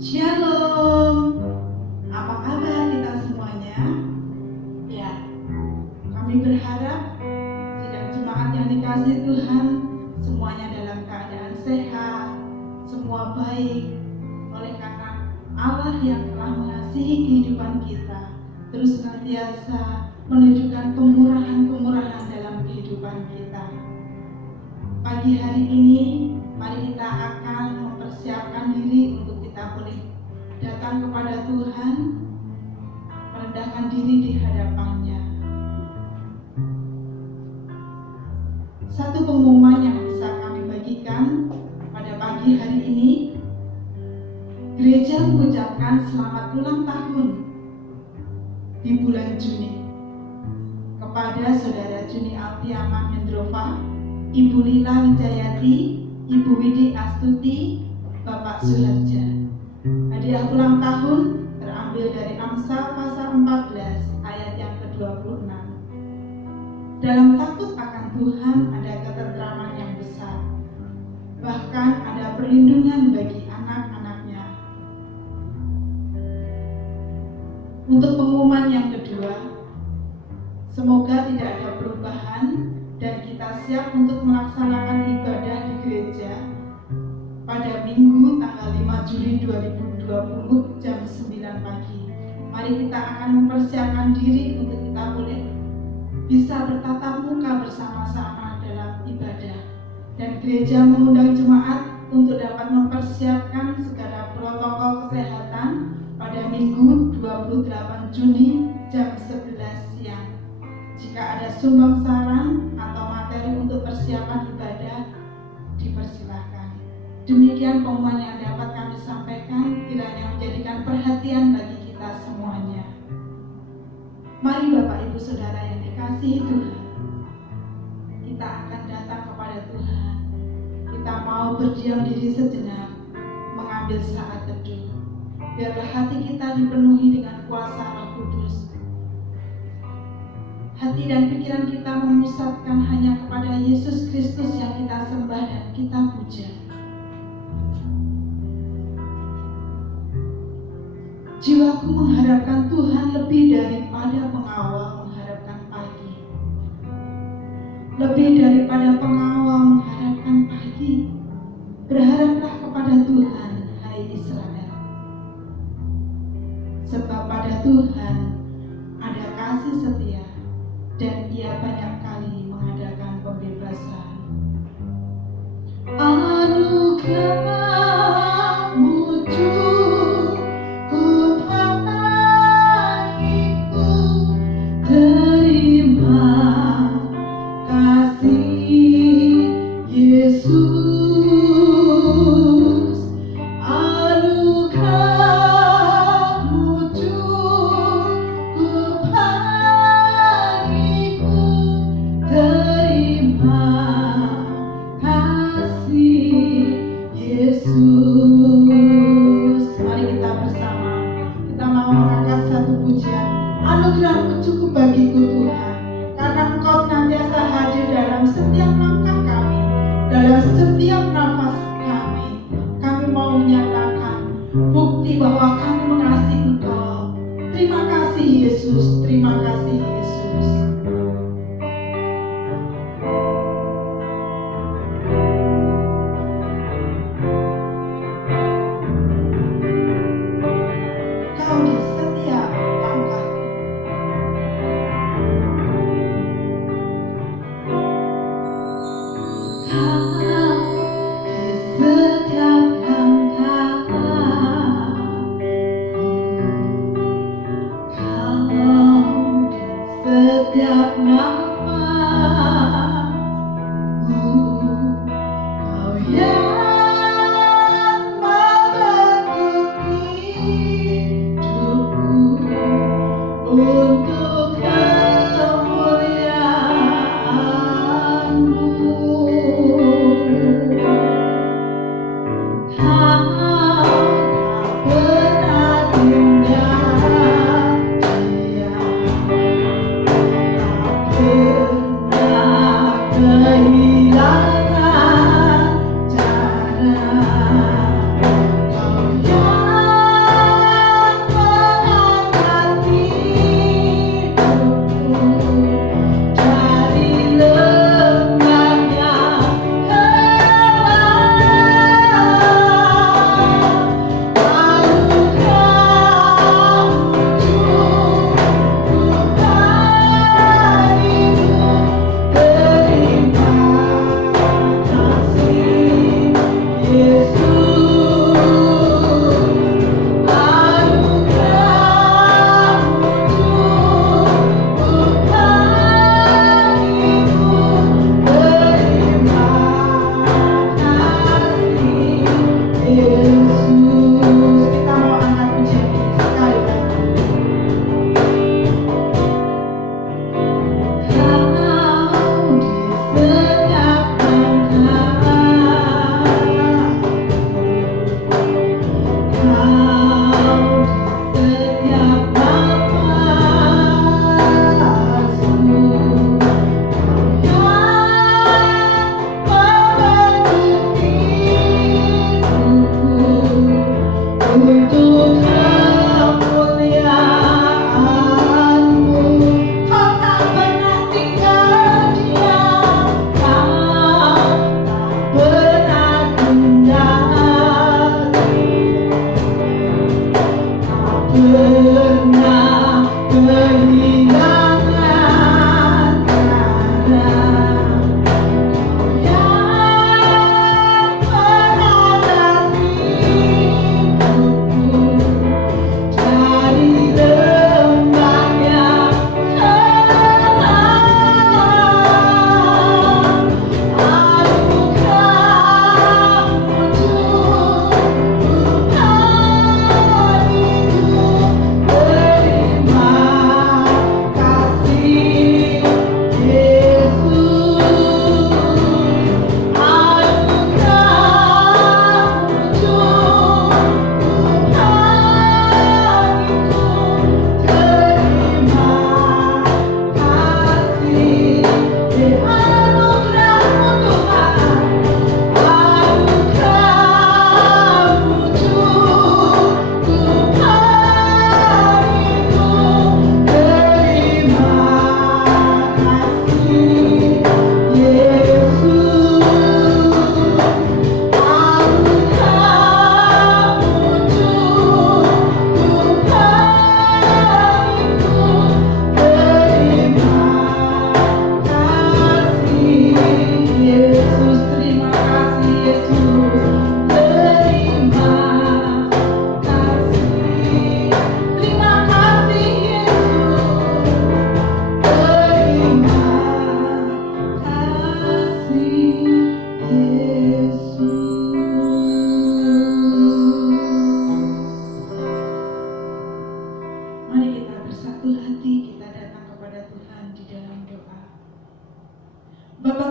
Shalom, apa kabar kita semuanya? Ya, kami berharap sidang jemaat yang dikasihi Tuhan semuanya dalam keadaan sehat, semua baik, oleh karena Allah yang telah mengasihi kehidupan kita terus senantiasa menunjukkan kemurahan-kemurahan dalam kehidupan kita. Pagi hari ini, mari kita akan mempersiapkan diri untuk kita boleh datang kepada Tuhan, merendahkan diri di hadapannya. Satu pengumuman yang bisa kami bagikan pada pagi hari ini, gereja mengucapkan selamat ulang tahun di bulan Juni kepada Saudara Juni Alfiamah Mendrova, Ibu Lila Wijayati, Ibu Widi Astuti, Bapak Suharja. Hadiah ulang tahun terambil dari Amsal pasal 14 ayat yang ke-26. Dalam takut akan Tuhan ada ketenteraman yang besar, bahkan ada perlindungan bagi anak-anaknya. Untuk pengumuman yang kedua, semoga tidak ada perubahan dan kita siap untuk melaksanakan ibadah di gereja pada Minggu tanggal 5 Juli 2020 jam 9 pagi. Mari kita akan mempersiapkan diri untuk kita boleh bisa bertatap muka bersama-sama dalam ibadah. Dan gereja mengundang jemaat untuk dapat mempersiapkan segala protokol kesehatan pada Minggu 28 Juni jam 11 siang. Jika ada sumbang saran atau materi untuk persiapan ibadah, dipersilakan. Demikian pengumuman yang dapat kami sampaikan, kiranya menjadikan perhatian bagi kita semuanya. Mari Bapak Ibu Saudara yang dikasihi Tuhan, kita akan datang kepada Tuhan. Kita mau berdiam diri sejenak, mengambil saat teduh. Biarlah hati kita dipenuhi dengan kuasa Roh Kudus. Hati dan pikiran kita memusatkan hanya kepada Yesus Kristus yang kita sembah dan kita puja. Jiwaku mengharapkan Tuhan lebih daripada pengawal mengharapkan pagi. Lebih daripada pengawal mengharapkan pagi. Berharaplah kepada Tuhan, hai Israel. Sebab pada Tuhan ada kasih setia, dan Ia banyak kali mengadakan pembebasan. Anugerah-Mu cukup bagiku Tuhan, karena Engkau senantiasa hadir dalam setiap langkah kami, dalam setiap nafas kami. Kami mau menyatakan bukti bahwa kami mengasihi Engkau. Terima kasih Yesus, terima kasih Yesus. Setiap nafasku, Kau yang membentuk hidupku untuk kemuliaan-Mu. Kau tak pernah tinggal diam.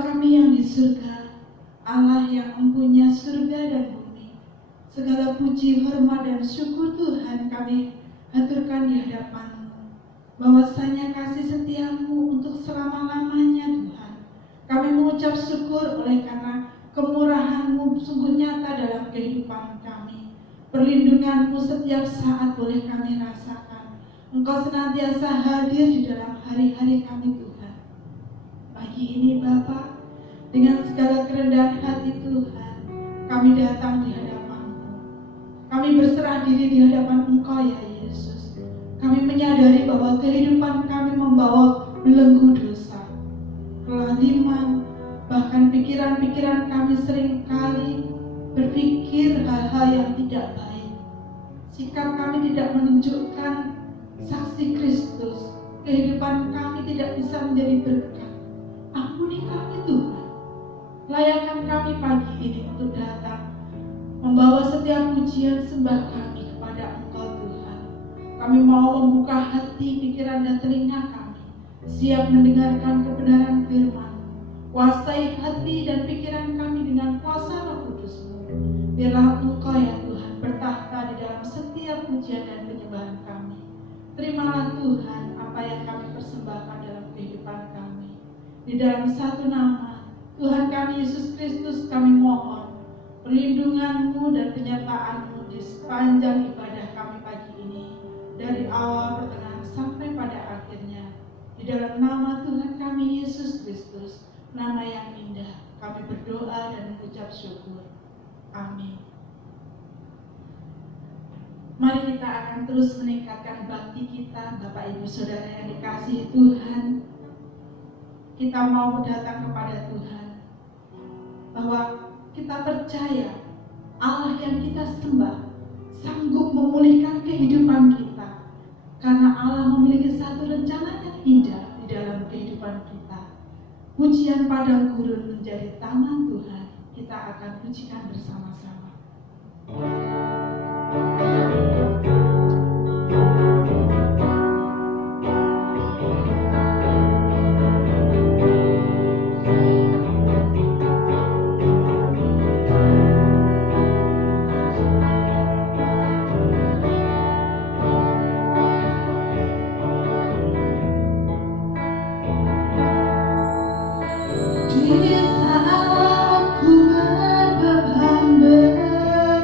kami yang di surga, Allah yang empunya surga dan bumi, segala puji, hormat, dan syukur Tuhan kami haturkan di hadapan-Mu. Bahwasanya kasih setia-Mu untuk selama-lamanya Tuhan. Kami mengucap syukur oleh karena kemurahan-Mu sungguh nyata dalam kehidupan kami. Perlindungan-Mu setiap saat boleh kami rasakan. Engkau senantiasa hadir di dalam hari-hari kami Tuhan. Pagi ini Bapa, dengan segala kerendahan hati Tuhan, kami datang di hadapan-Mu. Kami berserah diri di hadapan Engkau ya Yesus. Kami menyadari bahwa kehidupan kami membawa belenggu dosa, kelaliman, bahkan pikiran-pikiran kami seringkali berpikir hal-hal yang tidak baik. Sikap kami tidak menunjukkan saksi Kristus. Kehidupan kami tidak bisa menjadi berkat. Ampuni kami Tuhan. Layakan kami pagi ini untuk datang membawa setiap pujian sembah kami kepada Engkau Tuhan. Kami mau membuka hati, pikiran, dan telinga kami, siap mendengarkan kebenaran firman. Kuasai hati dan pikiran kami dengan kuasa Roh Kudus-Mu. Biarlah Engkau ya Tuhan bertahta di dalam setiap pujian dan penyembahan kami. Terimalah Tuhan apa yang kami persembahkan dalam kehidupan kami. Di dalam satu nama Tuhan kami Yesus Kristus kami mohon perlindungan-Mu dan penyertaan-Mu di sepanjang ibadah kami pagi ini, dari awal, pertengahan, sampai pada akhirnya. Di dalam nama Tuhan kami Yesus Kristus, nama yang indah, kami berdoa dan mengucap syukur. Amin. Mari kita akan terus meningkatkan bakti kita, Bapak Ibu Saudara yang dikasihi Tuhan. Kita mau datang kepada Tuhan, bahwa kita percaya Allah yang kita sembah sanggup memulihkan kehidupan kita, karena Allah memiliki satu rencana yang indah di dalam kehidupan kita. Pujian padang gurun menjadi taman Tuhan, kita akan pujikan bersama-sama. Di saat ku berbeban berat,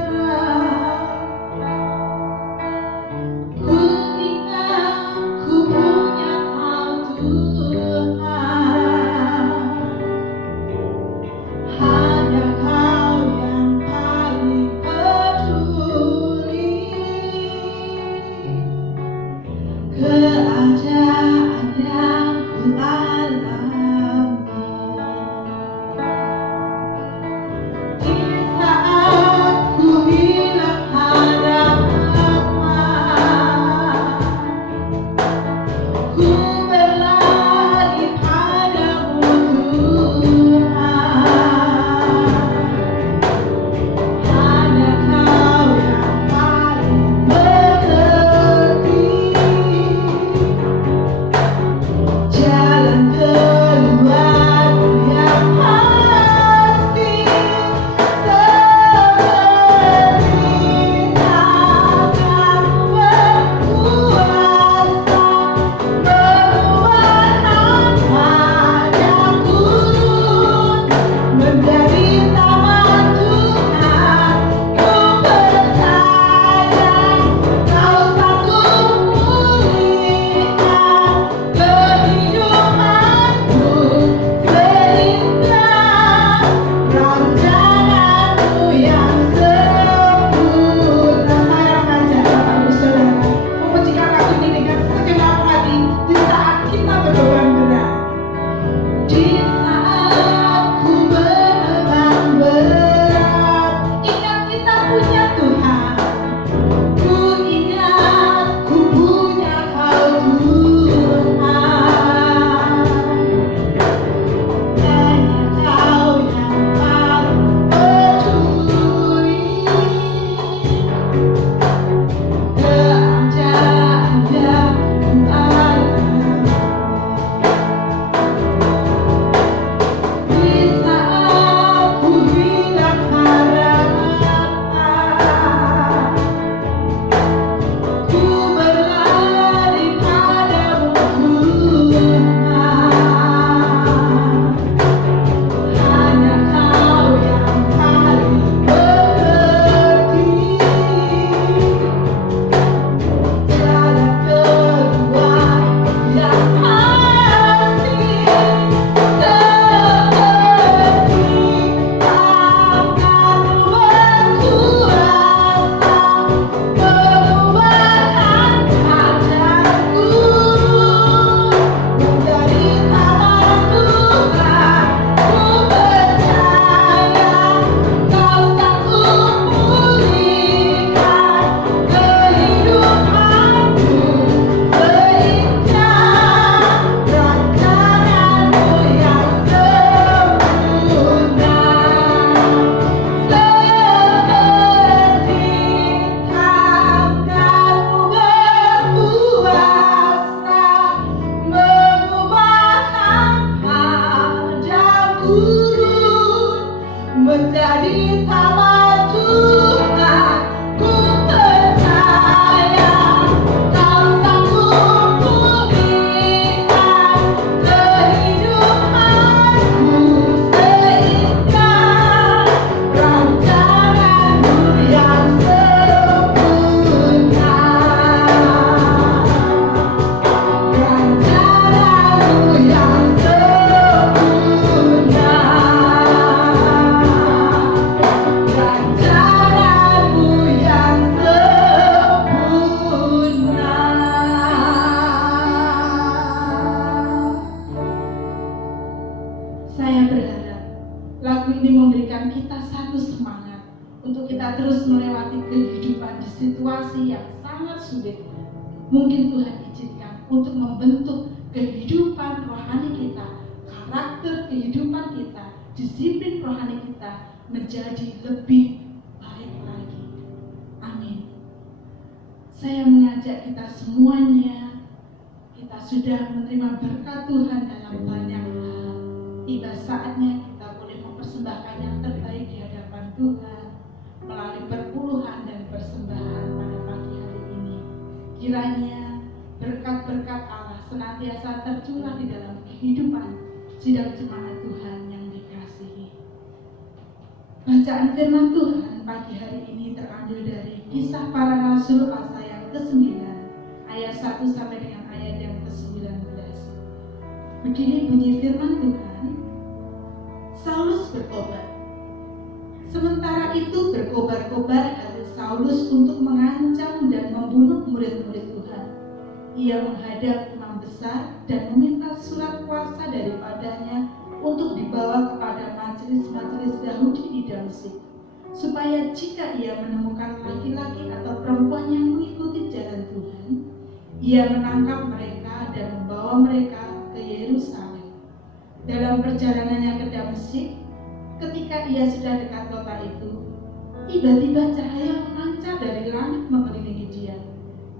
Saya berharap lagu ini memberikan kita satu semangat untuk kita terus melewati kehidupan di situasi yang sangat sulit. Mungkin Tuhan izinkan untuk membentuk kehidupan rohani kita, karakter kehidupan kita, disiplin rohani kita menjadi lebih baik lagi. Amin. Saya mengajak kita semuanya, kita sudah menerima berkat Tuhan dalam banyak hal. Tiba saatnya kita boleh mempersembahkan yang terbaik di hadapan Tuhan melalui perpuluhan dan persembahan pada pagi hari ini. Kiranya berkat-berkat Allah senantiasa tercurah di dalam kehidupan sidang jemaat Tuhan yang dikasihi. Bacaan firman Tuhan pagi hari ini terambil dari Kisah Para Rasul pasal yang ke-9 ayat 1 sampai dengan ayat yang ke-19. Begini bunyi firman Tuhan. Saulus bertobat. Sementara itu berkobar-kobar hati Saulus untuk mengancam dan membunuh murid-murid Tuhan. Ia menghadap imam besar dan meminta surat kuasa daripadanya untuk dibawa kepada majelis-majelis Yahudi di Damsyik, supaya jika ia menemukan laki-laki atau perempuan yang mengikuti jalan Tuhan, ia menangkap mereka dan membawa mereka ke Yerusalem. Dalam perjalanannya ke Damsyik, ketika ia sudah dekat kota itu, tiba-tiba cahaya memancar dari langit mengelilingi dia.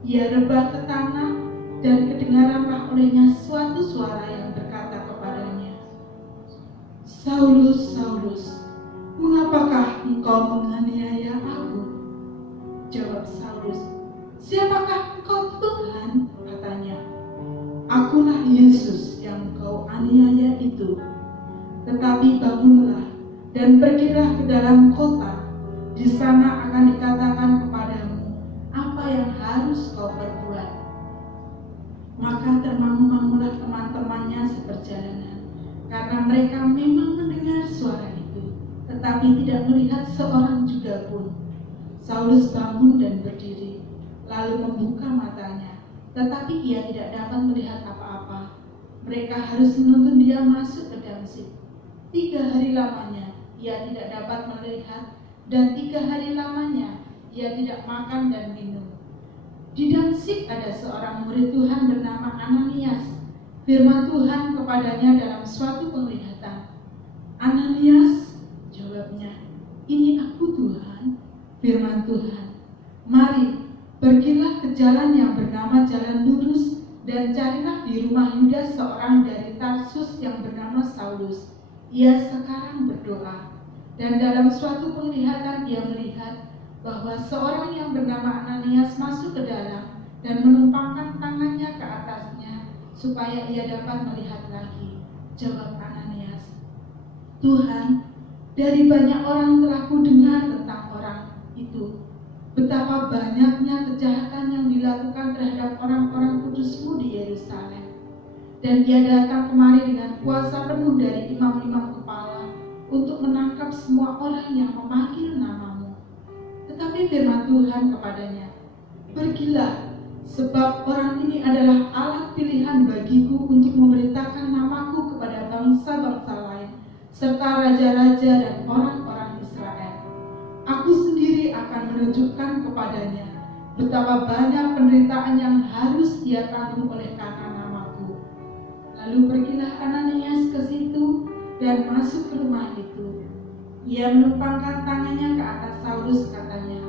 Ia rebah ke tanah dan kedengaranlah olehnya suatu suara yang berkata kepadanya, Saulus, Saulus, mengapakah engkau menganiaya aku? Jawab Saulus, siapakah engkau Tuhan? Katanya, akulah Yesus yang engkau aniaya itu. Tetapi bangunlah dan pergilah ke dalam kota. Di sana akan dikatakan kepadamu apa yang harus kau perbuat. Maka termangu-mangulah teman-temannya seperjalanan, karena mereka memang mendengar suara itu, tetapi tidak melihat seorang juga pun. Saulus bangun dan berdiri, lalu membuka matanya, tetapi ia tidak dapat melihat apa-apa. Mereka harus menuntun dia masuk ke Damsyik. 3 hari lamanya ia tidak dapat melihat, dan 3 hari lamanya ia tidak makan dan minum. Di Damsyik ada seorang murid Tuhan bernama Ananias. Firman Tuhan kepadanya dalam suatu penglihatan. Ananias, jawabnya, ini aku Tuhan. Firman Tuhan, mari, pergilah ke jalan yang bernama Jalan Lurus, dan carilah di rumah Yudas seorang dari Tarsus yang bernama Saulus. Ia sekarang berdoa. Dan dalam suatu penglihatan ia melihat bahwa seorang yang bernama Ananias masuk ke dalam dan menumpangkan tangannya ke atasnya supaya ia dapat melihat lagi. Jawab Ananias, Tuhan, dari banyak orang telah kudengar tentang orang itu, betapa banyaknya kejahatan yang dilakukan terhadap orang-orang kudus-Mu di Yerusalem. Dan dia datang kemari dengan kuasa penuh dari imam-imam kepala untuk menangkap semua orang yang memanggil nama-Mu. Tetapi firman Tuhan kepadanya, pergilah, sebab orang ini adalah alat pilihan bagiku untuk memberitakan namaku kepada bangsa-bangsa lain, serta raja-raja dan orang-orang Israel. Aku sendiri akan menunjukkan kepadanya betapa banyak penderitaan yang harus ia tanggung oleh karena namaku. Lalu pergilah Ananias ke situ dan masuk ke rumah itu. Ia menumpangkan tangannya ke atas Saulus, katanya,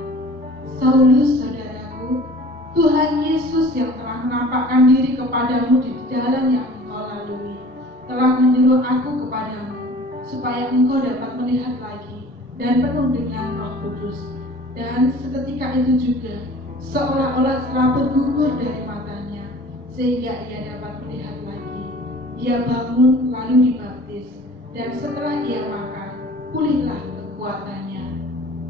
Saulus, saudaraku, Tuhan Yesus yang telah menampakkan diri kepadamu di jalan yang engkau lalui, telah menyuruh aku kepadamu, supaya engkau dapat melihat lagi dan penuh dengan Roh Kudus. Dan seketika itu juga, seolah-olah selaput gugur dari matanya, sehingga ia dapat melihat lagi. Ia bangun lalu dibaptis, dan setelah ia makan, pulihlah kekuatannya.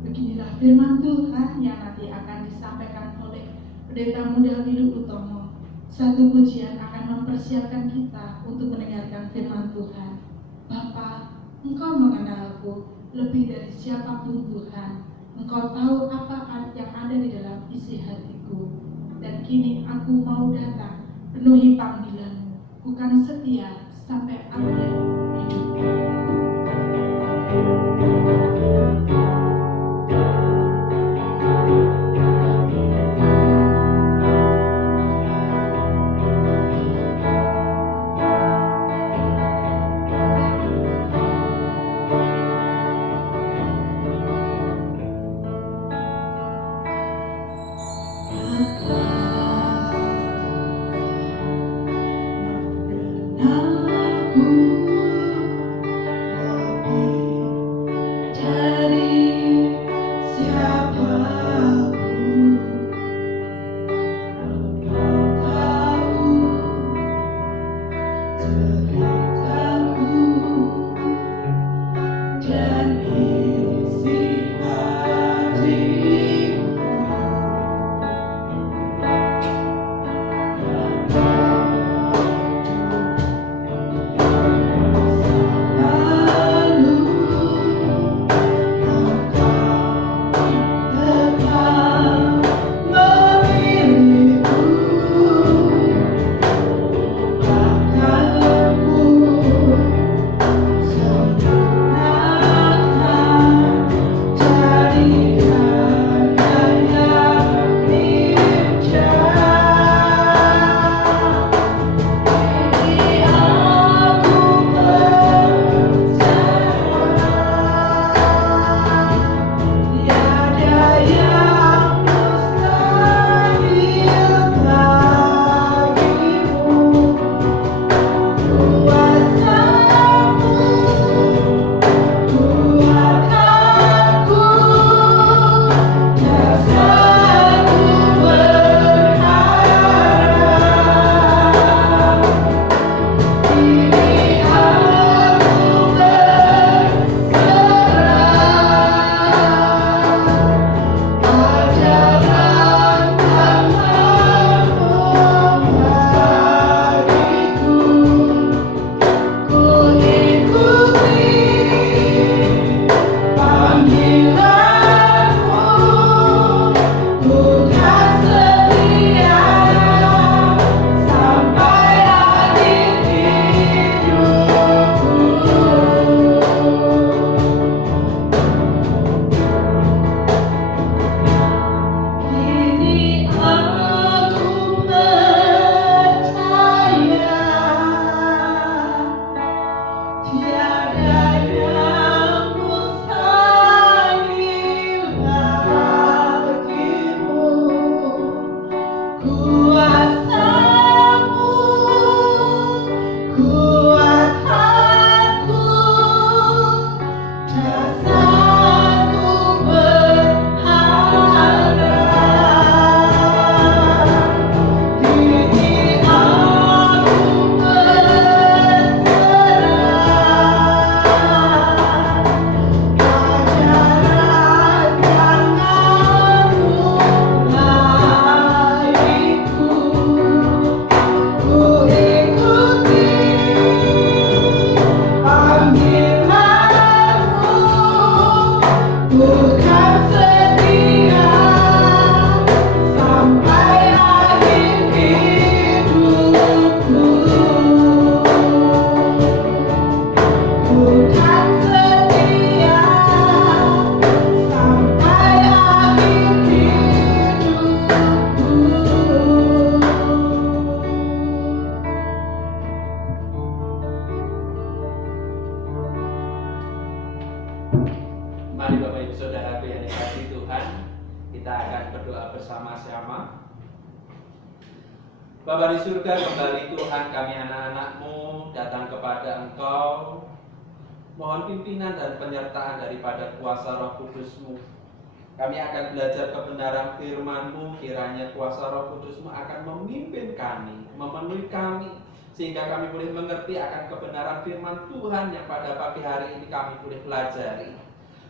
Beginilah firman Tuhan yang nanti akan disampaikan oleh Pendeta Muda Wilu Utomo. Satu pujian akan mempersiapkan kita untuk mendengarkan firman Tuhan. Bapa, Engkau mengenalku lebih dari siapapun Tuhan. Engkau tahu apa yang ada di dalam isi hatiku. Dan kini aku mau datang penuhi panggilan-Mu, bukan setia sampai akhir hidupku. Mari Bapak Ibu Saudaraku yang dikasihi Tuhan, kita akan berdoa bersama-sama. Bapa di surga, kembali Tuhan kami anak-anak-Mu datang kepada Engkau. Mohon pimpinan dan penyertaan daripada kuasa Roh Kudus-Mu. Kami akan belajar kebenaran firman-Mu, kiranya kuasa Roh Kudus-Mu akan memimpin kami, memenuhi kami, sehingga kami boleh mengerti akan kebenaran firman Tuhan yang pada pagi hari ini kami boleh pelajari.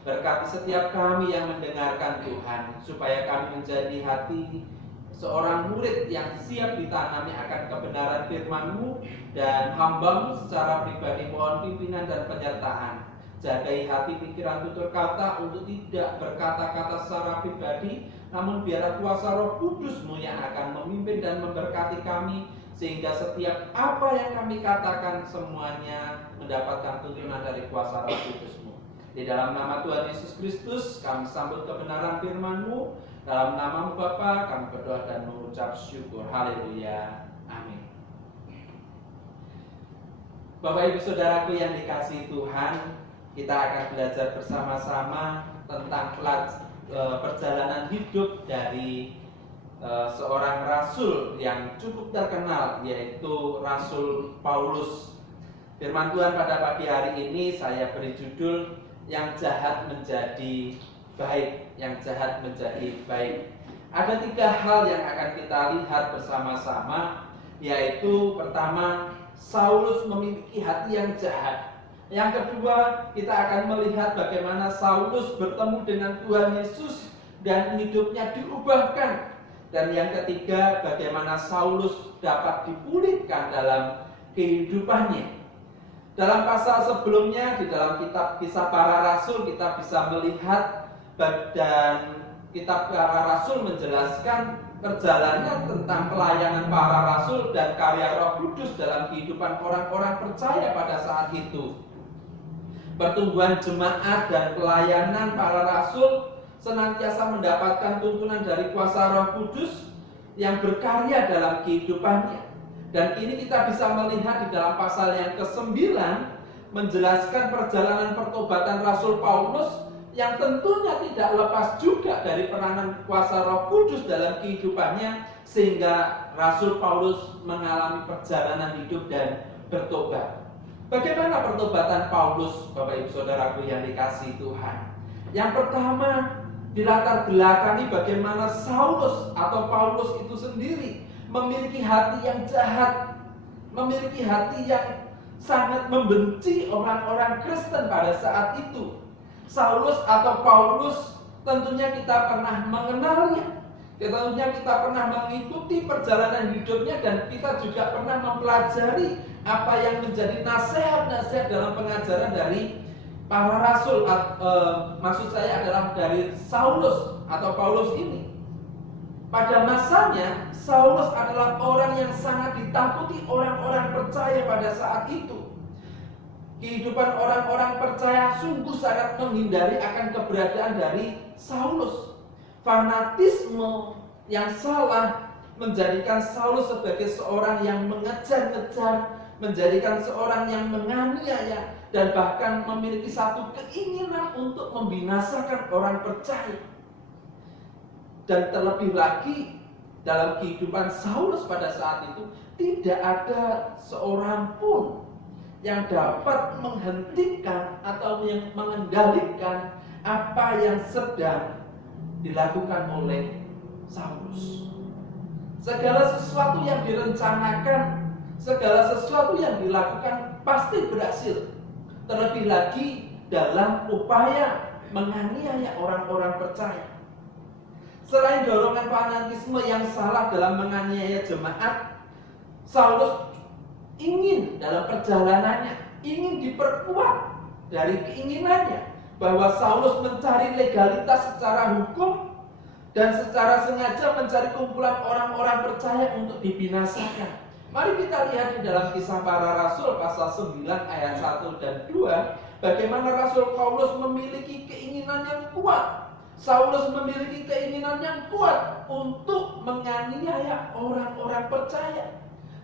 Berkati setiap kami yang mendengarkan Tuhan, supaya kami menjadi hati seorang murid yang siap ditanami akan kebenaran firman-Mu, dan hamba-Mu secara pribadi mohon pimpinan dan penyertaan. Jagai hati, pikiran, tutur kata untuk tidak berkata-kata secara pribadi, namun biarlah kuasa Roh Kudus-Mu yang akan memimpin dan memberkati kami, sehingga setiap apa yang kami katakan semuanya mendapatkan tuntunan dari kuasa Roh Kudus-Mu. Di dalam nama Tuhan Yesus Kristus kami sambut kebenaran firman-Mu. Dalam nama-Mu Bapa kami berdoa dan mengucap syukur. Haleluya. Amin. Bapak Ibu Saudaraku yang dikasihi Tuhan, kita akan belajar bersama-sama tentang perjalanan hidup dari seorang rasul yang cukup terkenal, yaitu Rasul Paulus. Firman Tuhan pada pagi hari ini saya beri judul yang jahat menjadi baik, yang jahat menjadi baik. Ada 3 hal yang akan kita lihat bersama-sama, yaitu pertama, Saulus memiliki hati yang jahat. Yang kedua, kita akan melihat bagaimana Saulus bertemu dengan Tuhan Yesus dan hidupnya diubahkan. Dan yang ketiga, bagaimana Saulus dapat dipulihkan dalam kehidupannya. Dalam pasal sebelumnya, di dalam kitab Kisah Para Rasul, kita bisa melihat dan kitab Para Rasul menjelaskan perjalanan tentang pelayanan para rasul dan karya Roh Kudus dalam kehidupan orang-orang percaya pada saat itu. Pertumbuhan jemaat dan pelayanan para rasul senantiasa mendapatkan tuntunan dari kuasa Roh Kudus yang berkarya dalam kehidupannya. Dan ini kita bisa melihat di dalam pasal yang ke-9 menjelaskan perjalanan pertobatan Rasul Paulus yang tentunya tidak lepas juga dari peranan kuasa Roh Kudus dalam kehidupannya, sehingga Rasul Paulus mengalami perjalanan hidup dan bertobat. Bagaimana pertobatan Paulus, Bapak Ibu Saudaraku yang dikasihi Tuhan? Yang pertama, dilatar belakangi bagaimana Saulus atau Paulus itu sendiri memiliki hati yang jahat, memiliki hati yang sangat membenci orang-orang Kristen pada saat itu. Saulus atau Paulus tentunya kita pernah mengenalnya, tentunya kita pernah mengikuti perjalanan hidupnya, dan kita juga pernah mempelajari apa yang menjadi nasihat-nasihat dalam pengajaran dari para rasul. Maksud saya adalah dari Saulus atau Paulus ini. Pada masanya, Saulus adalah orang yang sangat ditakuti orang-orang percaya pada saat itu. Kehidupan orang-orang percaya sungguh sangat menghindari akan keberadaan dari Saulus. Fanatisme yang salah menjadikan Saulus sebagai seorang yang mengejar-ngejar, menjadikan seorang yang menganiaya, dan bahkan memiliki satu keinginan untuk membinasakan orang percaya. Dan terlebih lagi dalam kehidupan Saulus pada saat itu tidak ada seorang pun yang dapat menghentikan atau yang mengendalikan apa yang sedang dilakukan oleh Saulus. Segala sesuatu yang direncanakan, segala sesuatu yang dilakukan pasti berhasil. Terlebih lagi dalam upaya menganiaya orang-orang percaya. Selain dorongan fanatisme yang salah dalam menganiaya jemaat, Saulus ingin dalam perjalanannya, ingin diperkuat dari keinginannya bahwa Saulus mencari legalitas secara hukum dan secara sengaja mencari kumpulan orang-orang percaya untuk dibinasakan. Mari kita lihat di dalam Kisah Para Rasul pasal 9 ayat 1 dan 2, bagaimana Rasul Paulus memiliki keinginan yang kuat. Saulus memiliki keinginan yang kuat untuk menganiaya orang-orang percaya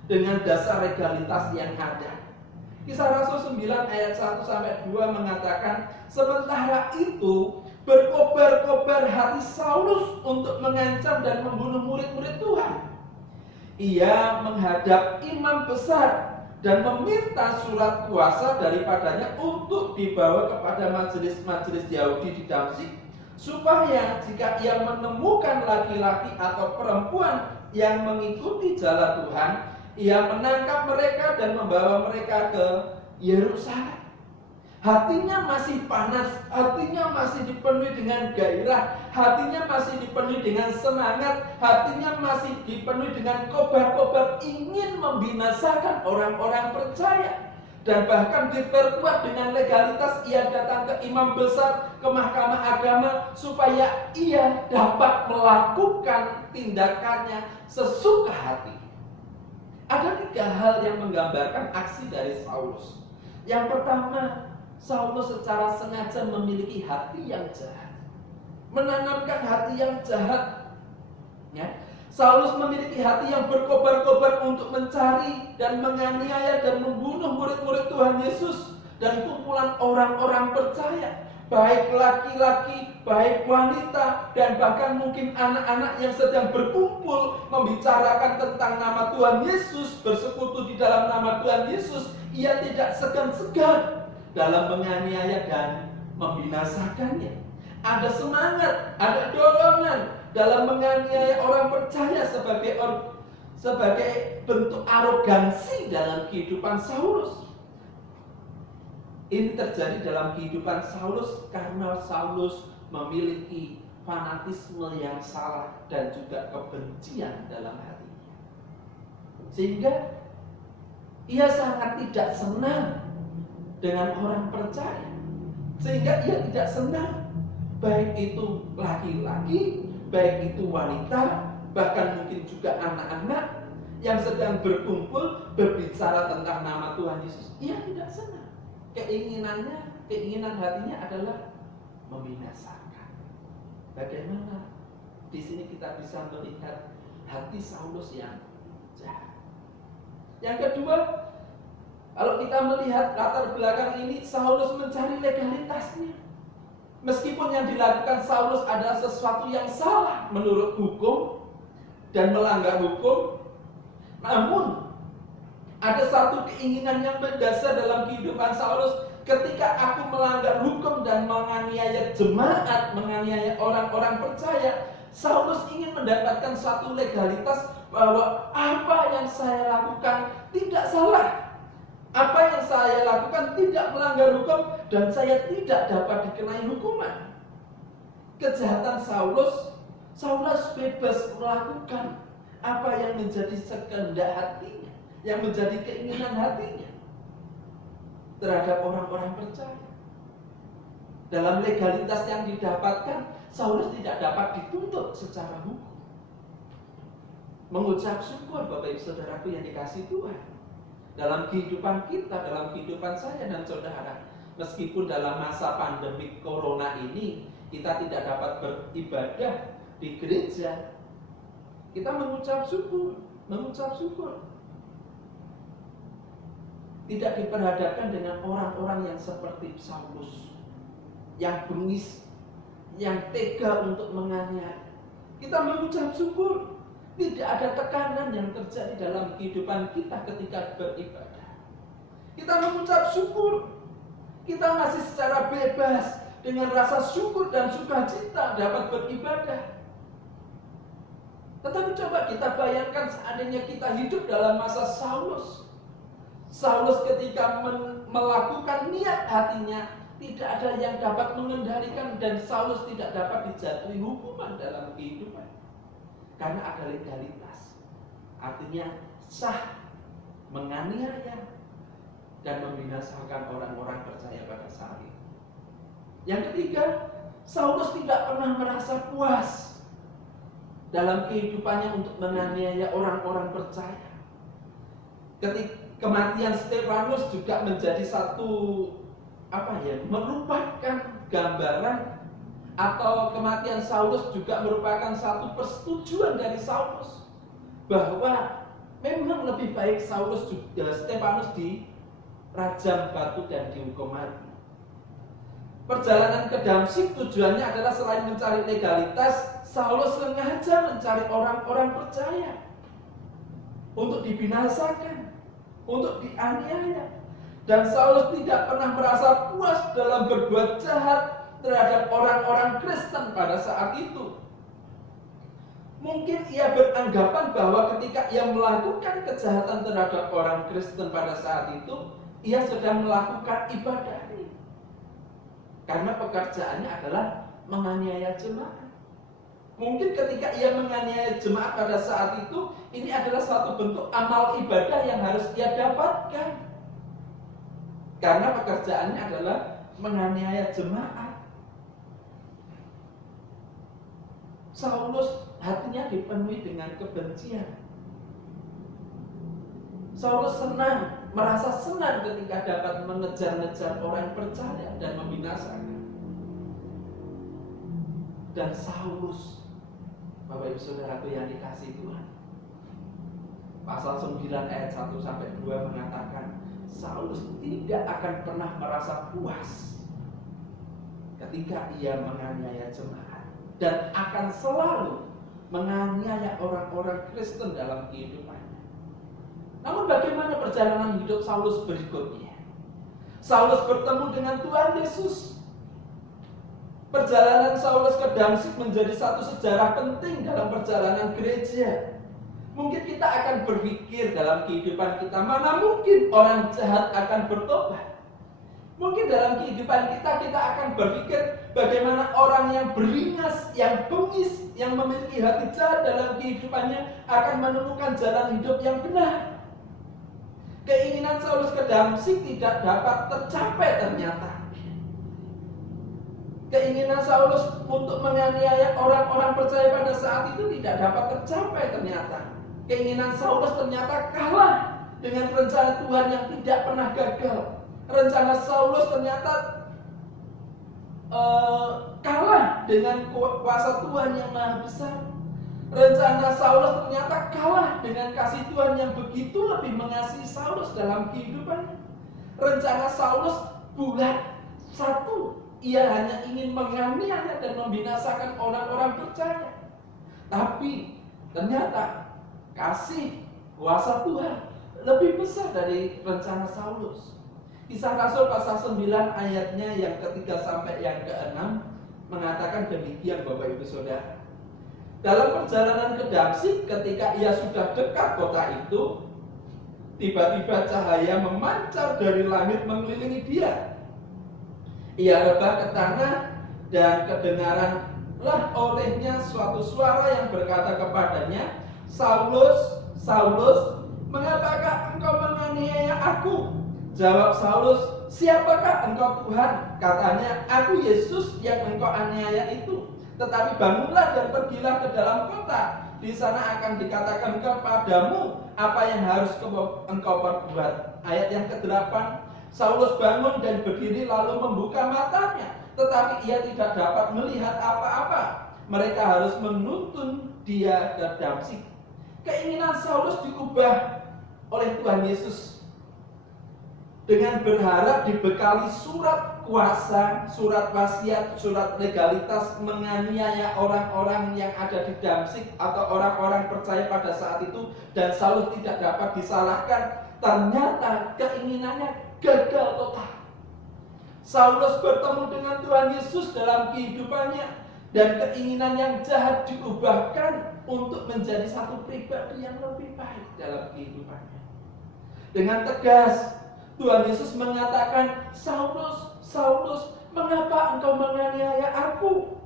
dengan dasar legalitas yang ada. Kisah Rasul 9 ayat 1 sampai 2 mengatakan, sementara itu berkobar-kobar hati Saulus untuk mengancam dan membunuh murid-murid Tuhan. Ia menghadap imam besar dan meminta surat kuasa daripadanya untuk dibawa kepada majelis-majelis Yahudi di Damsyik, supaya jika ia menemukan laki-laki atau perempuan yang mengikuti jalan Tuhan, ia menangkap mereka dan membawa mereka ke Yerusalem. Hatinya masih panas, hatinya masih dipenuhi dengan gairah, hatinya masih dipenuhi dengan semangat, hatinya masih dipenuhi dengan kobar-kobar ingin membinasakan orang-orang percaya. Dan bahkan diperkuat dengan legalitas, ia datang ke imam besar, ke mahkamah agama, supaya ia dapat melakukan tindakannya sesuka hati. Ada 3 hal yang menggambarkan aksi dari Saulus. Yang pertama, Saulus secara sengaja memiliki hati yang jahat, menanamkan hati yang jahat. Ya. Saulus memiliki hati yang berkobar-kobar untuk mencari dan menganiaya dan membunuh murid-murid Tuhan Yesus dan kumpulan orang-orang percaya, baik laki-laki, baik wanita, dan bahkan mungkin anak-anak yang sedang berkumpul membicarakan tentang nama Tuhan Yesus, bersekutu di dalam nama Tuhan Yesus. Ia tidak segan-segan dalam menganiaya dan membinasakannya. Ada semangat, ada dorongan dalam menganiaya orang percaya sebagai bentuk arogansi dalam kehidupan Saulus. Ini terjadi dalam kehidupan Saulus karena Saulus memiliki fanatisme yang salah dan juga kebencian dalam hatinya. Sehingga ia sangat tidak senang dengan orang percaya, sehingga ia tidak senang, baik itu laki-laki, baik itu wanita, bahkan mungkin juga anak-anak yang sedang berkumpul berbicara tentang nama Tuhan Yesus. Ia tidak senang. Keinginan hatinya adalah membinasakan. Bagaimana di sini kita bisa melihat hati Saulus yang jahat. Yang kedua, kalau kita melihat latar belakang ini, Saulus mencari legalitasnya. Meskipun yang dilakukan Saulus adalah sesuatu yang salah menurut hukum dan melanggar hukum, namun ada satu keinginan yang mendasar dalam kehidupan Saulus. Ketika aku melanggar hukum dan menganiaya jemaat, menganiaya orang-orang percaya, Saulus ingin mendapatkan suatu legalitas bahwa apa yang saya lakukan tidak salah. Apa yang saya lakukan tidak melanggar hukum dan saya tidak dapat dikenai hukuman. Kejahatan Saulus bebas melakukan apa yang menjadi sekehendak hatinya, yang menjadi keinginan hatinya terhadap orang-orang percaya. Dalam legalitas yang didapatkan, Saulus tidak dapat dituntut secara hukum. Mengucap syukur Bapak Ibu Saudaraku yang dikasihi Tuhan. Dalam kehidupan kita, dalam kehidupan saya dan saudara, meskipun dalam masa pandemi corona ini kita tidak dapat beribadah di gereja, kita mengucap syukur. Tidak diperhadapkan dengan orang-orang yang seperti Saulus, yang bengis, yang tega untuk menganiaya. Kita mengucap syukur. Tidak ada tekanan yang terjadi dalam kehidupan kita ketika beribadah. Kita mengucap syukur. Kita masih secara bebas dengan rasa syukur dan sukacita dapat beribadah. Tetapi coba kita bayangkan seandainya kita hidup dalam masa Saulus. Saulus ketika melakukan niat hatinya, tidak ada yang dapat mengendalikan dan Saulus tidak dapat dijatuhi hukuman dalam kehidupan. Karena ada legalitas, artinya sah menganiaya dan membinasakan orang-orang percaya pada saat itu. Yang ketiga, Saulus tidak pernah merasa puas dalam kehidupannya untuk menganiaya orang-orang percaya. Ketika kematian Stefanus juga menjadi satu merupakan gambaran, atau kematian Saulus juga merupakan satu persetujuan dari Saulus bahwa memang lebih baik Stefanus rajam batu dan dihukum mati. Perjalanan ke Damsyik tujuannya adalah selain mencari legalitas, Saulus sengaja mencari orang-orang percaya untuk dibinasakan, untuk dianiaya. Dan Saulus tidak pernah merasa puas dalam berbuat jahat terhadap orang-orang Kristen pada saat itu. Mungkin ia beranggapan bahwa ketika ia melakukan kejahatan terhadap orang Kristen pada saat itu, ia sedang melakukan ibadah. Karena pekerjaannya adalah menganiaya jemaat. Mungkin ketika ia menganiaya jemaat pada saat itu, ini adalah suatu bentuk amal ibadah yang harus ia dapatkan. Karena pekerjaannya adalah menganiaya jemaat. Saulus hatinya dipenuhi dengan kebencian. Saulus merasa senang ketika dapat mengejar-ngejar orang percaya dan membinasakan. Dan Saulus, Bapak Ibu Saudaraku yang dikasihi Tuhan, pasal 9 ayat 1 sampai 2 mengatakan, Saulus tidak akan pernah merasa puas ketika ia menganiaya jemaat, dan akan selalu menganiaya orang-orang Kristen dalam kehidupannya. Namun bagaimana perjalanan hidup Saulus berikutnya? Saulus bertemu dengan Tuhan Yesus. Perjalanan Saulus ke Damsyik menjadi satu sejarah penting dalam perjalanan gereja. Mungkin kita akan berpikir dalam kehidupan kita, mana mungkin orang jahat akan bertobat. Mungkin dalam kehidupan kita akan berpikir bagaimana orang yang beringas, yang bengis, yang memiliki hati jahat dalam kehidupannya akan menemukan jalan hidup yang benar. Keinginan Saulus ke Damsyik tidak dapat tercapai ternyata. Keinginan Saulus untuk menganiaya orang-orang percaya pada saat itu tidak dapat tercapai ternyata. Keinginan Saulus ternyata kalah dengan rencana Tuhan yang tidak pernah gagal. Rencana Saulus ternyata kalah dengan kuasa Tuhan yang maha besar. Rencana Saulus ternyata kalah dengan kasih Tuhan yang begitu lebih mengasihi Saulus dalam kehidupannya. Rencana Saulus bulat, satu, ia hanya ingin menganiaya dan membinasakan orang-orang percaya. Tapi ternyata kasih kuasa Tuhan lebih besar dari rencana Saulus. Kisah Rasul pasal 9 ayatnya yang ketiga sampai yang ke-6 mengatakan demikian, Bapak Ibu Saudara. Dalam perjalanan ke Damsyik, ketika ia sudah dekat kota itu, tiba-tiba cahaya memancar dari langit mengelilingi dia. Ia rebah ke tanah dan kedengaranlah olehnya suatu suara yang berkata kepadanya, Saulus, Saulus, mengapakah engkau menganiaya aku? Jawab Saulus, siapakah engkau Tuhan? Katanya, aku Yesus yang engkau aniaya itu. Tetapi bangunlah dan pergilah ke dalam kota. Di sana akan dikatakan kepadamu apa yang harus engkau perbuat. Ayat yang ke-8, Saulus bangun dan berdiri lalu membuka matanya, tetapi ia tidak dapat melihat apa-apa. Mereka harus menuntun dia ke Damsyik. Keinginan Saulus diubah oleh Tuhan Yesus dengan berharap dibekali surat kuasa, surat wasiat, surat legalitas menganiaya orang-orang yang ada di Damsyik atau orang-orang percaya pada saat itu, dan Saulus tidak dapat disalahkan. Ternyata keinginannya gagal total. Saulus bertemu dengan Tuhan Yesus dalam kehidupannya, dan keinginan yang jahat diubahkan untuk menjadi satu pribadi yang lebih baik dalam kehidupannya. Dengan tegas Tuhan Yesus mengatakan, Saulus, Saulus, mengapa engkau menganiaya aku?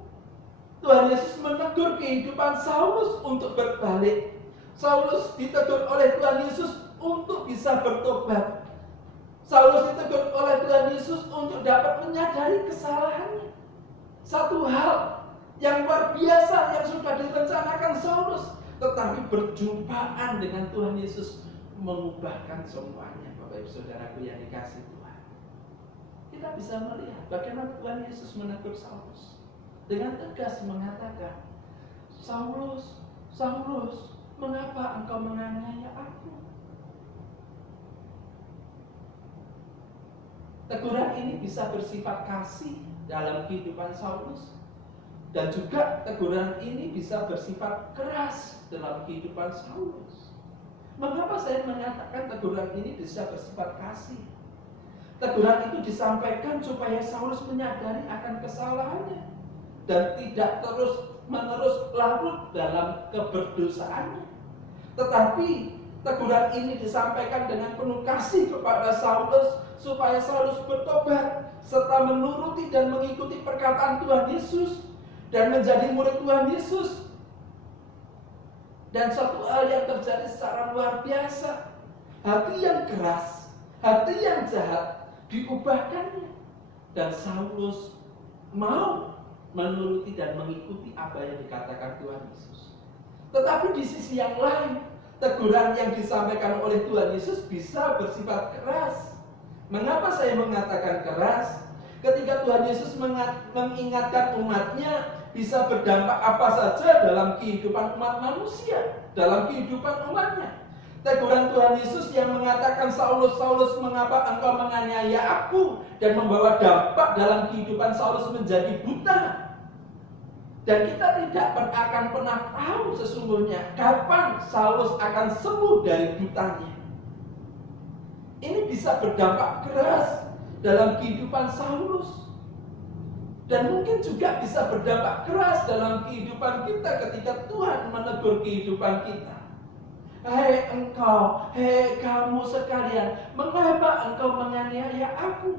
Tuhan Yesus menegur kehidupan Saulus untuk berbalik. Saulus ditegur oleh Tuhan Yesus untuk bisa bertobat. Saulus ditegur oleh Tuhan Yesus untuk dapat menyadari kesalahannya. Satu hal yang luar biasa yang sudah direncanakan Saulus, tetapi berjumpaan dengan Tuhan Yesus mengubahkan semuanya. Bapak Ibu Saudaraku yang dikasihi Tuhan, kita bisa melihat bagaimana Tuhan Yesus menegur Saulus dengan tegas mengatakan, Saulus, Saulus, mengapa engkau menganiaya aku? Teguran ini bisa bersifat kasih dalam kehidupan Saulus, dan juga teguran ini bisa bersifat keras dalam kehidupan Saulus. Mengapa saya menyatakan teguran ini bisa bersifat kasih? Teguran itu disampaikan supaya Saulus menyadari akan kesalahannya dan tidak terus-menerus larut dalam keberdosaannya. Tetapi teguran ini disampaikan dengan penuh kasih kepada Saulus supaya Saulus bertobat serta menuruti dan mengikuti perkataan Tuhan Yesus dan menjadi murid Tuhan Yesus. Dan satu hal yang terjadi secara luar biasa, hati yang keras, hati yang jahat diubahkannya, dan Saulus mau menuruti dan mengikuti apa yang dikatakan Tuhan Yesus. Tetapi di sisi yang lain, teguran yang disampaikan oleh Tuhan Yesus bisa bersifat keras. Mengapa saya mengatakan keras? Ketika Tuhan Yesus mengingatkan umatnya, bisa berdampak apa saja dalam kehidupan umat manusia, dalam kehidupan umatnya. Teguran Tuhan Yesus yang mengatakan, Saulus, Saulus, mengapa engkau menganiaya aku, dan membawa dampak dalam kehidupan Saulus menjadi buta. Dan kita tidak akan pernah tahu sesungguhnya kapan Saulus akan sembuh dari butanya. Ini bisa berdampak keras dalam kehidupan Saulus. Dan mungkin juga bisa berdampak keras dalam kehidupan kita ketika Tuhan menegur kehidupan kita. Hei engkau, hei kamu sekalian, mengapa engkau menganiaya aku?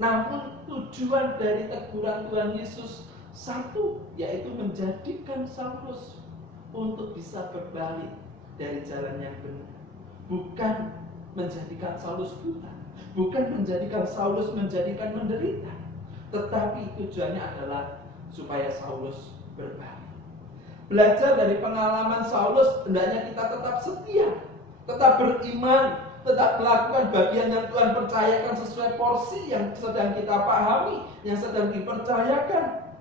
Namun tujuan dari teguran Tuhan Yesus satu, yaitu menjadikan Saulus untuk bisa berbalik dari jalan yang benar. Bukan menjadikan Saulus buta, bukan menjadikan Saulus menderita. Tetapi tujuannya adalah supaya Saulus berbalik. Belajar dari pengalaman Saulus, hendaknya kita tetap setia, tetap beriman, tetap melakukan bagian yang Tuhan percayakan sesuai porsi yang sedang kita pahami, yang sedang dipercayakan.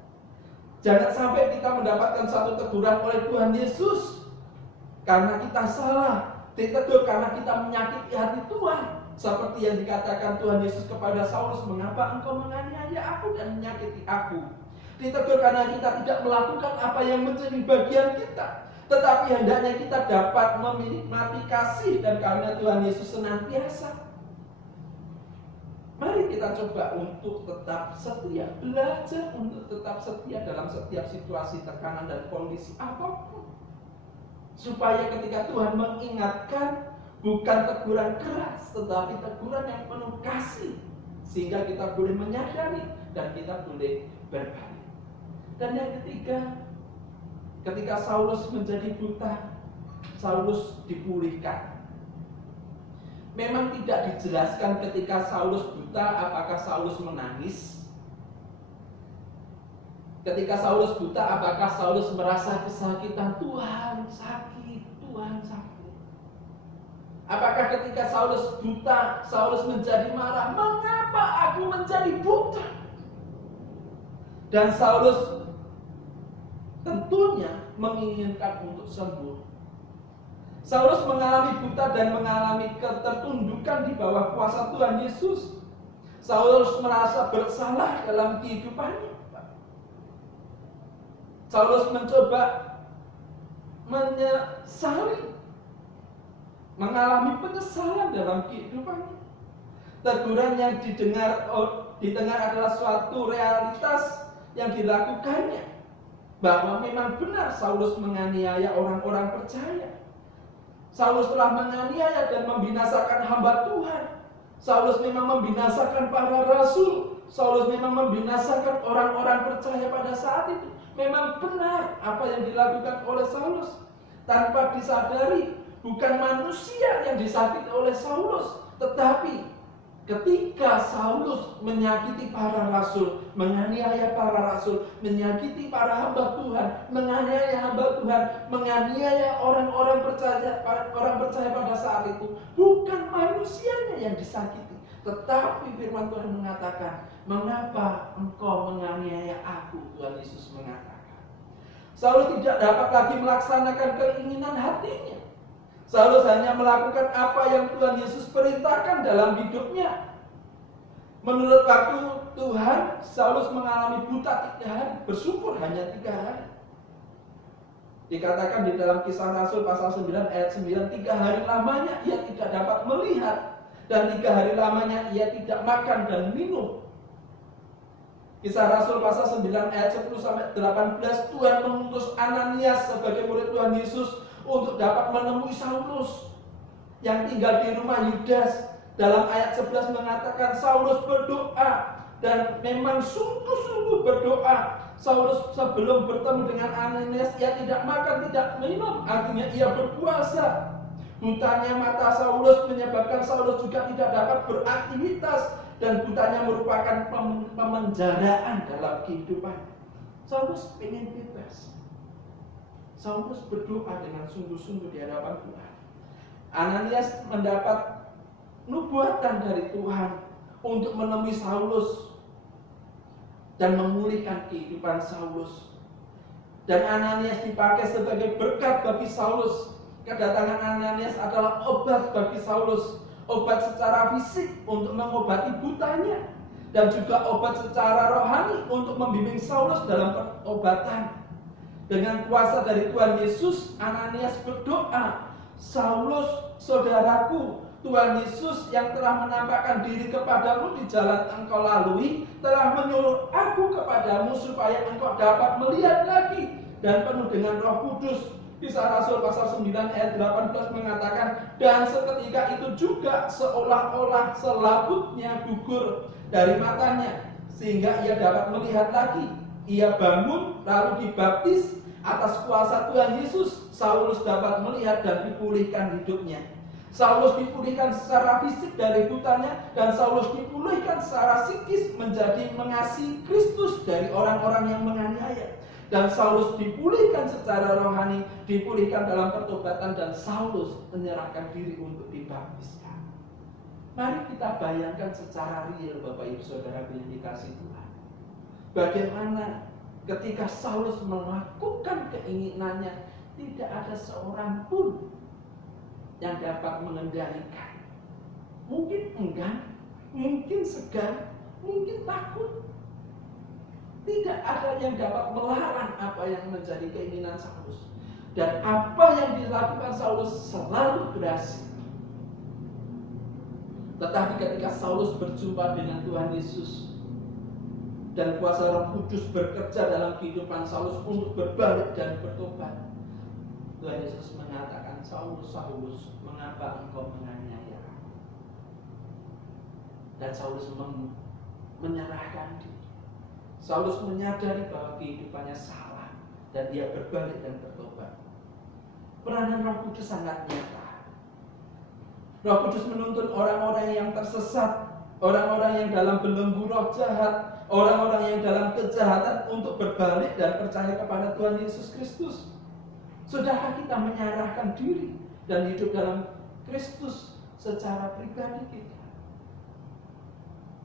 Jangan sampai kita mendapatkan satu teguran oleh Tuhan Yesus karena kita salah, ditegur karena kita menyakiti hati Tuhan. Seperti yang dikatakan Tuhan Yesus kepada Saulus, mengapa engkau menganiaya aku dan menyakiti aku? Ditegur karena kita tidak melakukan apa yang menjadi bagian kita. Tetapi hendaknya kita dapat menikmati kasih dan karena Tuhan Yesus senantiasa. Mari kita coba untuk tetap setia, belajar untuk tetap setia dalam setiap situasi tekanan dan kondisi apapun. Supaya ketika Tuhan mengingatkan, bukan teguran keras, tetapi teguran yang penuh kasih, sehingga kita boleh menyadari dan kita boleh berbalik. Dan yang ketiga, ketika Saulus menjadi buta, Saulus dipulihkan. Memang tidak dijelaskan ketika Saulus buta apakah Saulus menangis. Ketika Saulus buta, apakah Saulus merasa kesakitan, Tuhan sakit, Tuhan sakit. Apakah ketika Saulus buta, Saulus menjadi marah, mengapa aku menjadi buta? Dan Saulus tentunya menginginkan untuk sembuh. Saulus mengalami buta dan mengalami ketertundukan di bawah kuasa Tuhan Yesus. Saulus merasa bersalah dalam kehidupannya. Saulus mencoba menyesali, mengalami penyesalan dalam kehidupannya. Teguran yang didengar adalah suatu realitas yang dilakukannya, bahwa memang benar Saulus menganiaya orang-orang percaya. Saulus telah menganiaya dan membinasakan hamba Tuhan. Saulus memang membinasakan para rasul. Saulus memang membinasakan orang-orang percaya pada saat itu. Memang benar apa yang dilakukan oleh Saulus. Tanpa disadari, bukan manusia yang disakiti oleh Saulus, tetapi ketika Saulus menyakiti para rasul, menganiaya para rasul, menyakiti para hamba Tuhan, menganiaya hamba Tuhan, menganiaya orang-orang percaya pada saat itu, bukan manusianya yang disakiti, tetapi firman Tuhan mengatakan, mengapa engkau menganiaya aku? Tuhan Yesus mengatakan. Saulus tidak dapat lagi melaksanakan keinginan hatinya. Saulus hanya melakukan apa yang Tuhan Yesus perintahkan dalam hidupnya. Menurut waktu Tuhan, Saulus mengalami buta 3 hari, bersyukur hanya 3 hari. Dikatakan di dalam Kisah Rasul pasal 9 ayat 9, 3 hari lamanya ia tidak dapat melihat, dan 3 hari lamanya ia tidak makan dan minum. Kisah Rasul pasal 9 ayat 10 sampai 18, Tuhan mengutus Ananias sebagai murid Tuhan Yesus untuk dapat menemui Saulus yang tinggal di rumah Yudas. Dalam ayat 11 mengatakan Saulus berdoa, dan memang sungguh-sungguh berdoa. Saulus sebelum bertemu dengan Ananias, ia tidak makan, tidak minum, artinya ia berpuasa. Butanya mata Saulus menyebabkan Saulus juga tidak dapat beraktivitas, dan butanya merupakan pemenjaraan dalam kehidupan. Saulus ingin bebas. Saulus berdoa dengan sungguh-sungguh di hadapan Tuhan. Ananias mendapat nubuatan dari Tuhan untuk menemui Saulus dan memulihkan kehidupan Saulus. Dan Ananias dipakai sebagai berkat bagi Saulus. Kedatangan Ananias adalah obat bagi Saulus, obat secara fisik untuk mengobati butanya, dan juga obat secara rohani untuk membimbing Saulus dalam perobatan. Dengan kuasa dari Tuhan Yesus, Ananias berdoa, Saulus, saudaraku, Tuhan Yesus yang telah menampakkan diri kepadamu di jalan engkau lalui, telah menyuruh aku kepadamu supaya engkau dapat melihat lagi dan penuh dengan Roh Kudus. Kisah Rasul pasal 9 ayat 18 mengatakan, dan seketika itu juga seolah-olah selaputnya gugur dari matanya, sehingga ia dapat melihat lagi. Ia bangun lalu dibaptis atas kuasa Tuhan Yesus. Saulus dapat melihat dan dipulihkan hidupnya. Saulus dipulihkan secara fisik dari butanya, dan Saulus dipulihkan secara psikis menjadi mengasihi Kristus dari orang-orang yang menganiaya. Dan Saulus dipulihkan secara rohani, dipulihkan dalam pertobatan, dan Saulus menyerahkan diri untuk dibaptiskan. Mari kita bayangkan secara real, Bapak Ibu Saudara yang dikasihi Tuhan, bagaimana ketika Saulus melakukan keinginannya, tidak ada seorang pun yang dapat mengendalikan. Mungkin enggan, mungkin segan, mungkin takut. Tidak ada yang dapat melarang apa yang menjadi keinginan Saulus. Dan apa yang dilakukan Saulus selalu berhasil. Tetapi ketika Saulus berjumpa dengan Tuhan Yesus, dan kuasa Roh Kudus bekerja dalam kehidupan Saulus untuk berbalik dan bertobat, Tuhan Yesus mengatakan, Saulus, Saulus, mengapa engkau menganiaya? Dan Saulus menyerahkan diri. Saulus menyadari bahwa kehidupannya salah, dan dia berbalik dan bertobat. Peranan Roh Kudus sangat nyata. Roh Kudus menuntun orang-orang yang tersesat, orang-orang yang dalam belenggu roh jahat, orang-orang yang dalam kejahatan untuk berbalik dan percaya kepada Tuhan Yesus Kristus. Saudara, kita menyerahkan diri dan hidup dalam Kristus secara pribadi kita,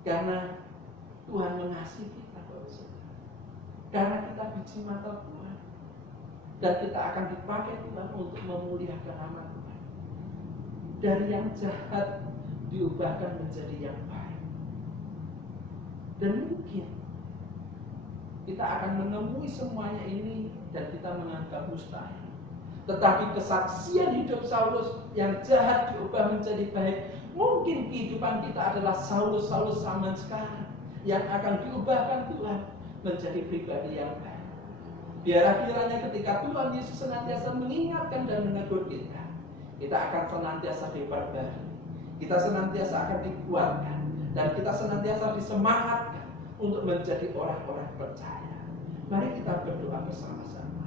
karena Tuhan mengasihi kita, Bapak Saudara. Karena kita biji mata Tuhan, dan kita akan dipakai Tuhan untuk memuliakan nama Tuhan. Dari yang jahat diubahkan menjadi yang baik. Dan mungkin kita akan menemui semuanya ini dan kita menganggap mustahil. Tetapi kesaksian hidup Saulus yang jahat diubah menjadi baik, mungkin kehidupan kita adalah Saulus-Saulus zaman sekarang yang akan diubahkan Tuhan menjadi pribadi yang baik. Biarlah kiranya ketika Tuhan Yesus senantiasa mengingatkan dan menegur kita, kita akan senantiasa diperbarui, kita senantiasa akan dikuatkan, dan kita senantiasa disemangatkan untuk menjadi orang-orang percaya. Mari kita berdoa bersama-sama.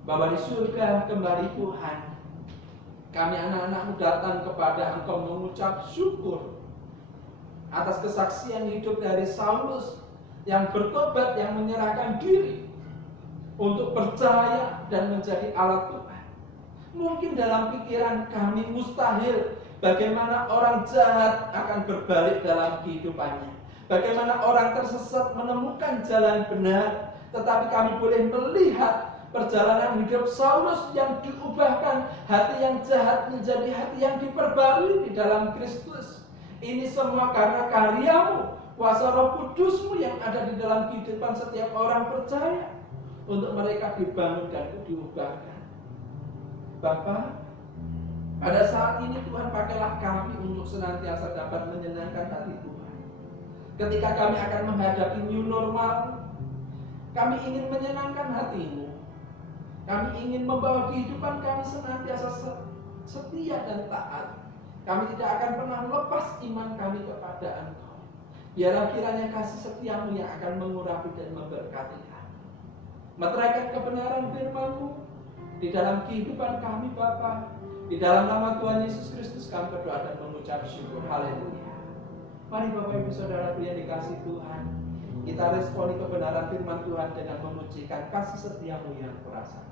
Bapa di surga, kembali Tuhan, kami anak-anak-Mu datang kepada Engkau mengucap syukur atas kesaksian hidup dari Saulus yang bertobat, yang menyerahkan diri untuk percaya dan menjadi alat Tuhan. Mungkin dalam pikiran kami mustahil bagaimana orang jahat akan berbalik dalam kehidupannya, bagaimana orang tersesat menemukan jalan benar. Tetapi kami boleh melihat perjalanan hidup Saulus yang diubahkan, hati yang jahat menjadi hati yang diperbarui di dalam Kristus. Ini semua karena karyamu, kuasa Roh Kudusmu yang ada di dalam kehidupan setiap orang percaya, untuk mereka dibangun dan diubahkan. Bapa, pada saat ini Tuhan, pakailah kami untuk senantiasa dapat menyenangkan hati Tuhan. Ketika kami akan menghadapi new normal, kami ingin menyenangkan hati-Mu. Kami ingin membawa kehidupan kami senantiasa setia dan taat. Kami tidak akan pernah lepas iman kami kepada Engkau. Biarlah kiranya kasih setiamu yang akan mengurapi dan memberkati kami. Meteraikan kebenaran firman-Mu di dalam kehidupan kami, Bapa. Di dalam nama Tuhan Yesus Kristus kami berdoa dan mengucap syukur. Haleluya. Mari Bapak Ibu Saudaraku yang dikasihi Tuhan, kita responi kebenaran firman Tuhan dengan memujikan kasih setiamu yang kurasakan.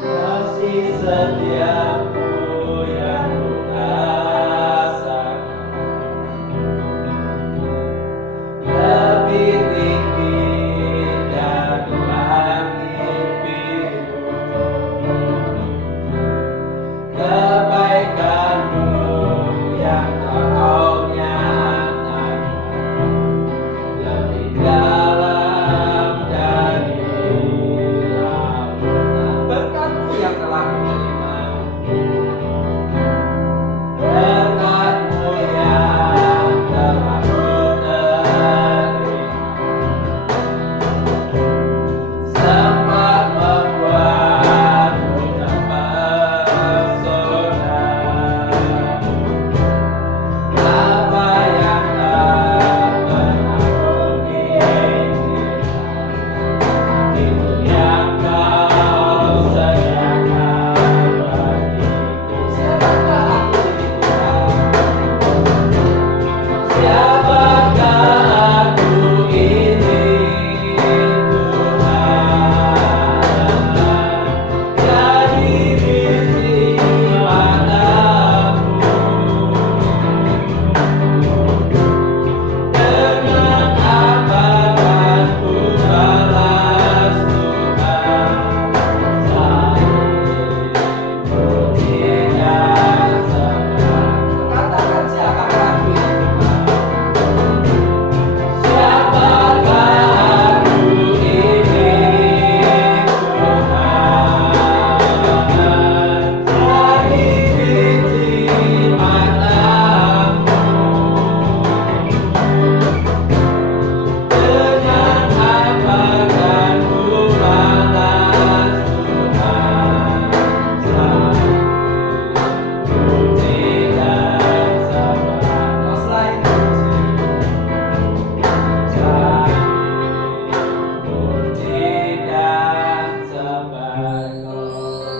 Kasih setiamu yang kurasakan lebih tinggi dari langit biru. Kebaikan-Mu yang Kau nyatakan lebih dalam dari lautan. Berkat-Mu yang telah menerima, berkat-Mu yang telah menerima, sempat membuatmu terpesona. Apa yang tak pernah kupikirkan, itu yang Kau sediakan bagiku. Siapakah aku ini, Tuhan? Jadi biji matamu. Dengan apa kan ku balas Tuhan? Puji dan sembah. Katakan siapakah aku ini, Tuhan? Siapakah aku ini, Tuhan? Dari biji matamu. Dengan apa kan ku balas Tuhan? Puji dan sembah. Kau selain puji dan sembah.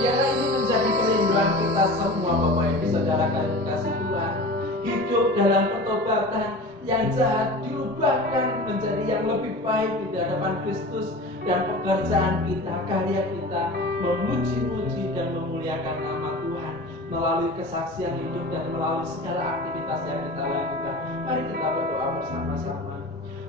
Biarlah ini menjadi kerinduan kita semua, Bapak Ibu Saudara kami kasih Tuhan. Hidup dalam pertobatan, yang jahat diubahkan menjadi yang lebih baik di hadapan Kristus, dan pekerjaan kita, karya kita memuji-muji dan memuliakan nama Tuhan melalui kesaksian hidup dan melalui segala aktivitas yang kita lakukan. Mari kita berdoa bersama-sama.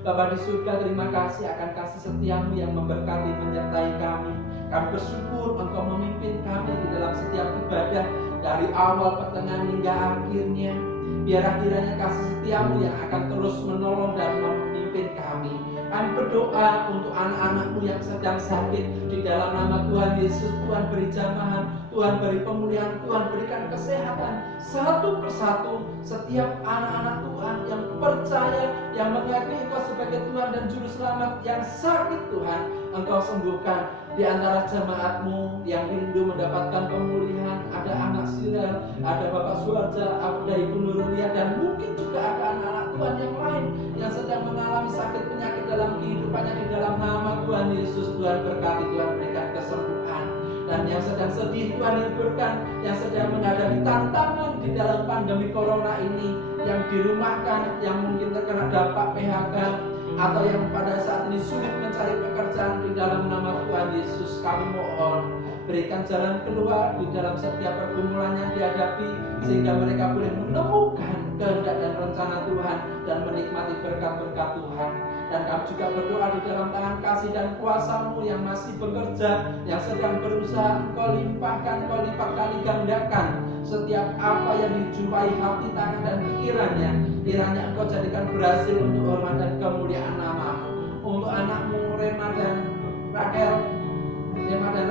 Bapa di surga, terima kasih akan kasih setiamu yang memberkati menyertai kami. Kami bersyukur Engkau memimpin kami di dalam setiap ibadah dari awal, pertengahan hingga akhirnya. Biarlah kiranya kasih setiamu yang akan terus menolong dan memimpin kami. Kami berdoa untuk anak-anak-Mu yang sedang sakit di dalam nama Tuhan Yesus. Tuhan beri jamahan, Tuhan beri pemulihan, Tuhan berikan kesehatan satu persatu. Setiap anak-anak Tuhan yang percaya, yang mengakui Engkau sebagai Tuhan dan Juru Selamat, yang sakit Tuhan, Engkau sembuhkan. Di antara jemaat-Mu yang rindu mendapatkan pemulihan, ada anak Sirel, ada Bapak Suarja, ada Ibu Nurulia, dan mungkin juga ada anak-anak Tuhan yang lain yang sedang mengalami sakit penyakit dalam kehidupannya. Di dalam nama Tuhan Yesus, Tuhan berkati, Tuhan berikan kesembuhan. Dan yang sedang sedih, Tuhan hiburkan. Yang sedang menghadapi tantangan di dalam pandemi corona ini, yang dirumahkan, yang mungkin terkena dampak PHK, atau yang pada saat ini sulit mencari pekerjaan, di dalam nama Tuhan Yesus kami mohon berikan jalan keluar di dalam setiap pergumulan yang dihadapi, sehingga mereka boleh menemukan kehendak dan rencana Tuhan dan menikmati berkat-berkat Tuhan. Dan kami juga berdoa di dalam tangan kasih dan kuasa-Mu yang masih bekerja, yang sedang berusaha, Engkau limpahkan, Engkau lipat kali gandakan setiap apa yang dijumpai hati, tangan, dan pikirannya. Kiranya Engkau jadikan berhasil untuk hormat dan kemuliaan nama-Mu. Untuk anak-Mu Rema dan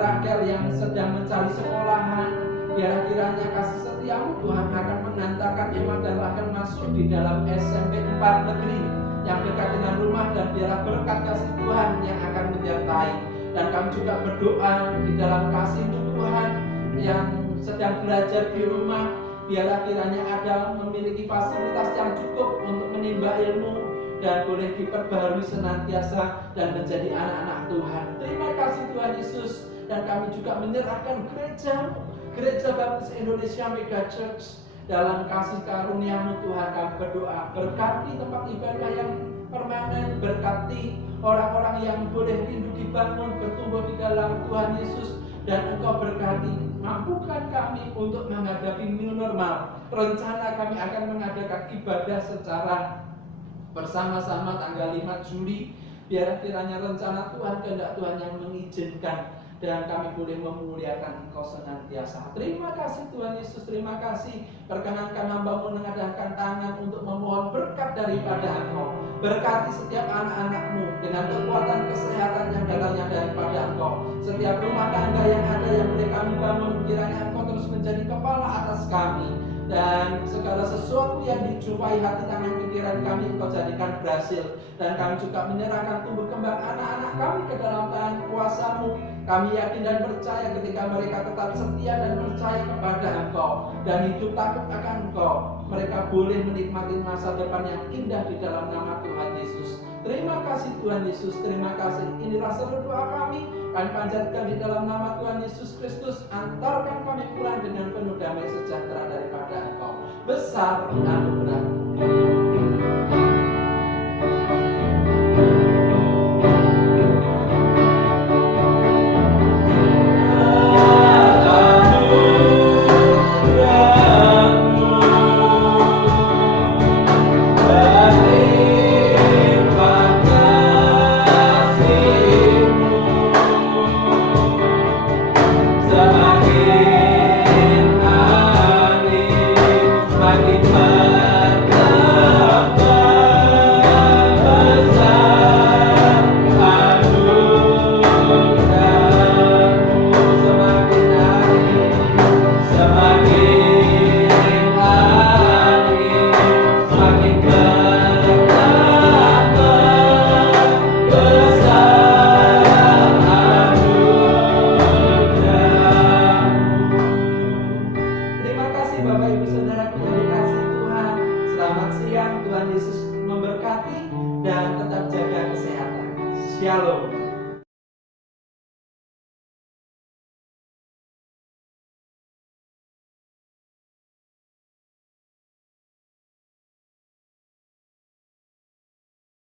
Rakel yang sedang mencari sekolahan, biar kiranya kasih setia-Mu Tuhan akan mengantarkan Emma dan Rakel masuk di dalam SMP 4 negeri yang dekat dengan rumah, dan biarlah berkat kasih Tuhan yang akan menyertai. Dan kami juga berdoa di dalam kasih-Mu Tuhan yang sedang belajar di rumah, biarlah kiranya ada memiliki fasilitas yang cukup untuk menimba ilmu dan boleh diperbaharui senantiasa dan menjadi anak-anak Tuhan. Terima kasih Tuhan Yesus. Dan kami juga menyerahkan Gereja Baptis Indonesia Mega Church dalam kasih karunia-Mu Tuhan. Kami berdoa, berkati tempat ibadah yang permanen, berkati orang-orang yang boleh rindu dibangun, bertumbuh di dalam Tuhan Yesus. Dan Engkau berkati, mampukan kami untuk menghadapi new normal. Rencana kami akan mengadakan ibadah secara bersama-sama tanggal 5 Juli. Biar kiranya rencana Tuhan, kehendak Tuhan yang mengizinkan, dan kami boleh memuliakan Engkau senantiasa. Terima kasih Tuhan Yesus, terima kasih. Perkenankan hamba-Mu mengadahkan tangan untuk memohon berkat daripada Engkau. Berkati setiap anak-anak-Mu dengan kekuatan kesehatan yang datangnya daripada Engkau. Setiap rumah tangga yang ada yang boleh kami bangun, kiranya Engkau terus menjadi kepala atas kami. Dan segala sesuatu yang dijumpai hati, tangan, pikiran kami Engkau jadikan berhasil. Dan kami juga menyerahkan tumbuh kembang anak-anak kami ke dalam tangan kuasa-Mu. Kami yakin dan percaya ketika mereka tetap setia dan percaya kepada Engkau dan hidup takut akan Engkau, mereka boleh menikmati masa depan yang indah di dalam nama Tuhan Yesus. Terima kasih Tuhan Yesus, terima kasih. Inilah seluruh doa kami panjatkan di dalam nama Tuhan Yesus Kristus. Antarkan kami pulang dengan penuh damai sejahtera daripada Engkau. Besar anugerah